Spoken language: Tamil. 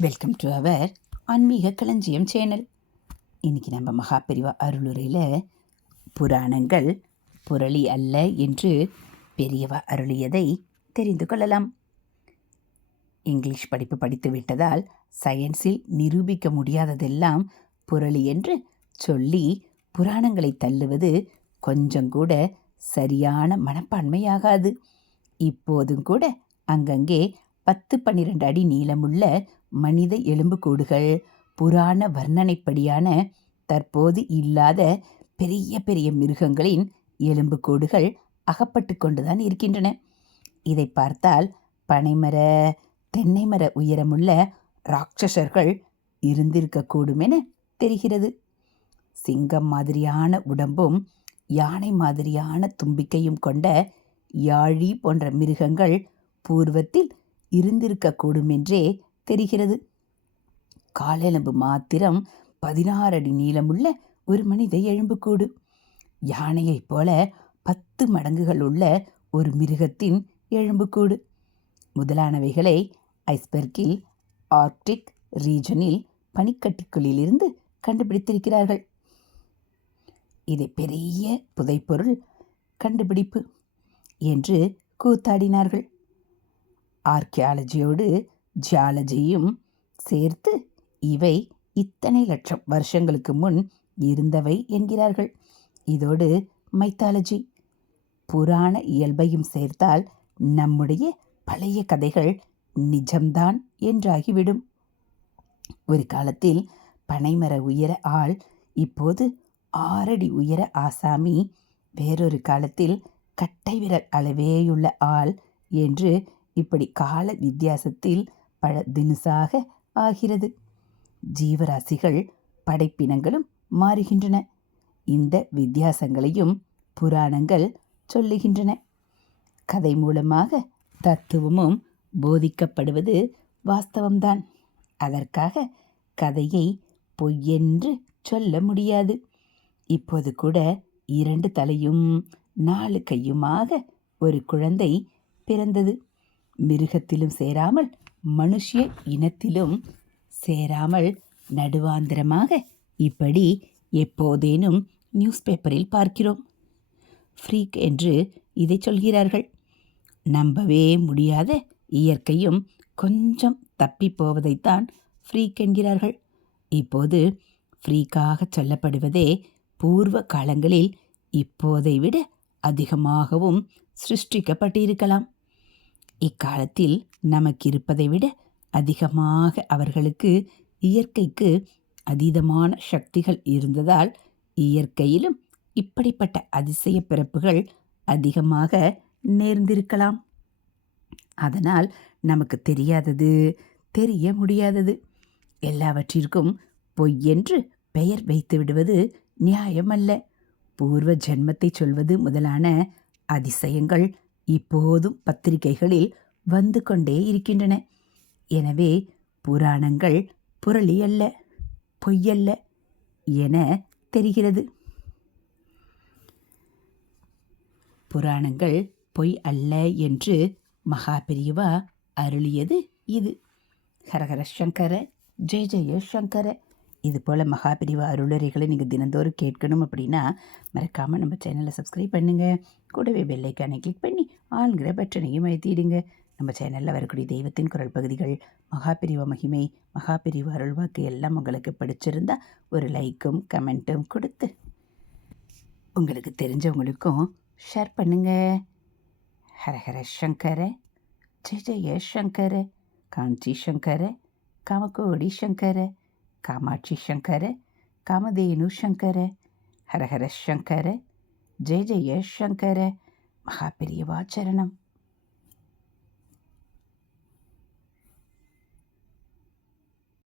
வெல்கம் டு அவர் ஆன்மீக களஞ்சியம் சேனல். இன்றைக்கி நம்ம மகாபெரிவா அருளுரையில் புராணங்கள் புரளி அல்ல என்று பெரியவா அருளியதை தெரிந்து கொள்ளலாம். இங்கிலீஷ் படிப்பு படித்து விட்டதால் சயின்ஸில் நிரூபிக்க முடியாததெல்லாம் புரளி என்று சொல்லி புராணங்களை தள்ளுவது கொஞ்சம் கூட சரியான மனப்பான்மையாகாது. இப்போதும் கூட அங்கங்கே 10-12 அடி நீளமுள்ள மனித எலும்புக்கூடுகள் புராண வர்ணனைப்படியான தற்போது இல்லாத பெரிய பெரிய மிருகங்களின் எலும்புக்கூடுகள் அகப்பட்டு கொண்டுதான் இருக்கின்றன. இதை பார்த்தால் பனைமர தென்னை மர உயரமுள்ள ராட்சசர்கள் இருந்திருக்கக்கூடும் என தெரிகிறது. சிங்கம் மாதிரியான உடம்பும் யானை மாதிரியான தும்பிக்கையும் கொண்ட யாழி போன்ற மிருகங்கள் பூர்வத்தில் இருந்திருக்கக்கூடும் என்றே தெரிகிறது. காலெலும்பு மாத்திரம் 16 அடி நீளமுள்ள ஒரு மனித எலும்புக்கூடு, யானையைப் போல 10 மடங்குகள் உள்ள ஒரு மிருகத்தின் எலும்புக்கூடு முதலானவைகளை ஐஸ்பெர்கில் ஆர்க்டிக் ரீஜனில் பனிக்கட்டிக்குள்ளிலிருந்து கண்டுபிடித்திருக்கிறார்கள். இதை பெரிய புதைப்பொருள் கண்டுபிடிப்பு என்று கூத்தாடினார்கள். ஆர்கியாலஜியோடு ஜியாலஜியும் சேர்த்து இவை இத்தனை லட்சம் வருஷங்களுக்கு முன் இருந்தவை என்கிறார்கள். இதோடு மைத்தாலஜி புராண இயல்பையும் சேர்த்தால் நம்முடைய பழைய கதைகள் நிஜம்தான் என்றாகிவிடும். ஒரு காலத்தில் பனைமர உயர ஆள் இப்போது 6 அடி உயர ஆசாமி, வேறொரு காலத்தில் கட்டை விரல் அளவேயுள்ள ஆள் என்று இப்படி கால வித்தியாசத்தில் பல தினுசாக ஆகிறது. ஜீவராசிகள் படைப்பினங்களும் மாறுகின்றன. இந்த வித்தியாசங்களையும் புராணங்கள் சொல்லுகின்றன. கதை மூலமாக தத்துவமும் போதிக்கப்படுவது வாஸ்தவம்தான். அதற்காக கதையை பொய்யென்று சொல்ல முடியாது. இப்போது கூட 2 தலையும் 4 கையுமாக ஒரு குழந்தை பிறந்தது. மிருகத்திலும் சேராமல் மனுஷிய இனத்திலும் சேராமல் நடுவாந்திரமாக இப்படி எப்போதேனும் நியூஸ் பேப்பரில் பார்க்கிறோம். ஃப்ரீக் என்று இதை சொல்கிறார்கள். நம்பவே முடியாத இயற்கையும் கொஞ்சம் தப்பி போவதைத்தான் ஃப்ரீக் என்கிறார்கள். இப்போது ஃப்ரீக்காக சொல்லப்படுவதே பூர்வ காலங்களில் இப்போதை விட அதிகமாகவும் சிருஷ்டிக்கப்பட்டிருக்கலாம். இக்காலத்தில் நமக்கு இருப்பதை விட அதிகமாக அவர்களுக்கு இயற்கைக்கு அதீதமான சக்திகள் இருந்ததால் இயற்கையிலும் இப்படிப்பட்ட அதிசய பிறப்புகள் அதிகமாக நேர்ந்திருக்கலாம். அதனால் நமக்கு தெரியாதது, தெரிய முடியாதது எல்லாவற்றிற்கும் பொய்யென்று பெயர் வைத்து விடுவது நியாயமல்ல. பூர்வ ஜென்மத்தை சொல்வது முதலான அதிசயங்கள் இப்போதும் பத்திரிகைகளில் வந்து கொண்டே இருக்கின்றன. எனவே புராணங்கள் புரளி அல்ல, பொய்யல்ல என தெரிகிறது. புராணங்கள் பொய் அல்ல என்று மகாபெரிவா அருளியது இது. ஹரஹர சங்கர, ஜெய ஜெய சங்கர. இது போல் மகாபெரிவா அருளுரைகளை நீங்கள் தினந்தோறும் கேட்கணும் அப்படின்னா மறக்காமல் நம்ம சேனலை சப்ஸ்கிரைப் பண்ணுங்கள். கூடவே பெல்லைக்கானை கிளிக் பண்ணி ஆளுங்கிற பட்டனையும் அழுத்திடுங்க. நம்ம சேனலில் வரக்கூடிய தெய்வத்தின் குரல் பகுதிகள், மகாபெரிவா மகிமை, மகாபெரிவா அருள்வாக்கு எல்லாம் உங்களுக்கு பிடிச்சிருந்தா ஒரு லைக்கும் கமெண்ட்டும் கொடுத்து உங்களுக்கு தெரிஞ்சவங்களுக்கும் ஷேர் பண்ணுங்கள். ஹரஹர சங்கர, ஜெய ஜெய சங்கர, காஞ்சி சங்கர, காமகோடி சங்கர, காமாட்சி சங்கர, காமதேனு சங்கர, ஹரஹர சங்கர, ஜெய ஜெய சங்கர. மகாபெரிவா சரணம்.